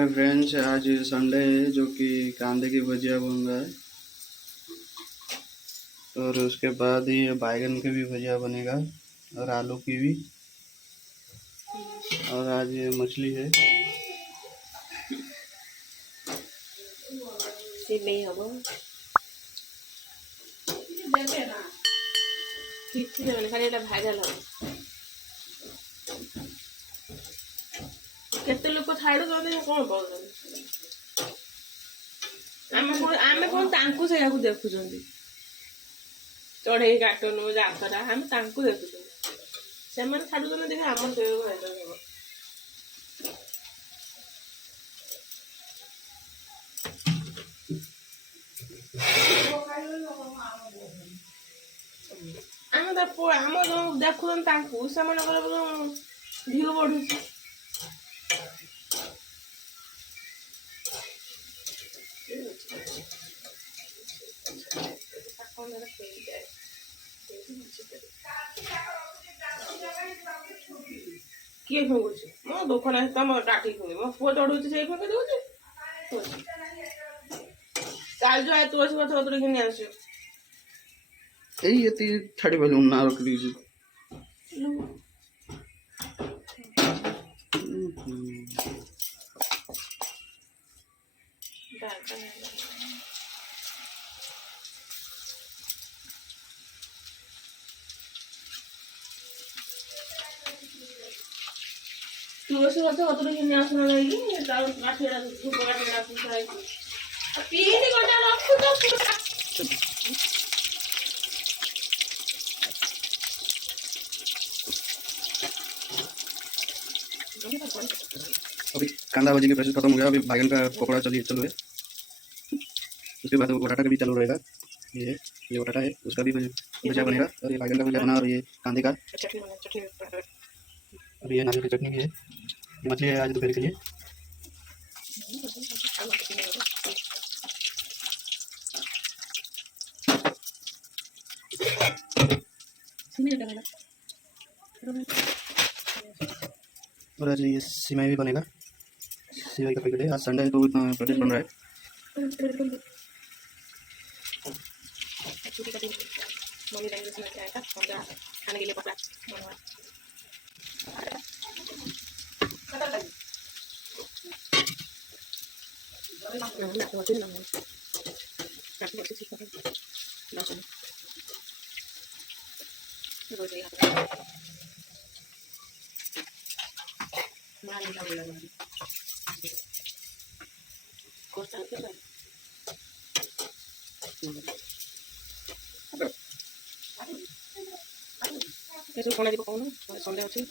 Hi friends, आज Sunday है जो कि कांदे की भुजिया बन रहा है और उसके बाद ये बैगन की भी भुजिया बनेगा और आलू की भी। और आज ये मछली है। केते लोक छाड़ू कौन पाउछन आमे कौन तांकु से देखुछंती चढ़ई काटनु जातरा हम तांकु देखुछन से मन छाड़ू देखे हमर से भाई आम देखुन तांकु से भिव बढ़ुची किए फुंकुछ मो दुख ना तुम टाटी फुंगे मो पुओ चढ़ुची से फुंके दउची चाल जो है तुलसी गछ उतरी किने आसियो यही ये छाड़ी वाली उन्ना रख दीजिए। तुलसी गछ उतरी किने आसना नहीं काठिया धूप काठिया पुसाई पीनी गोटा रखु तो अभी कांदा भाजी की प्रोसेस खत्म हो गया। अभी बैगन का पकौड़ा चालू है। उसके बाद बटाटा का भी चालू रहेगा। ये बटाटा है, उसका भी भुजिया बनेगा और ये बैगन का भुजिया बना और ये कांदे का और ये नारियल की चटनी भी है। ये मछली है आज दोपहर के लिए। और आज ये सिमाई भी बनेगा। सिमाई का पैकेट है। आज संडे है तो इतना प्रोसेस बन रहा है। खाने के लिए पकड़ा eso con la tipo uno, son de 8.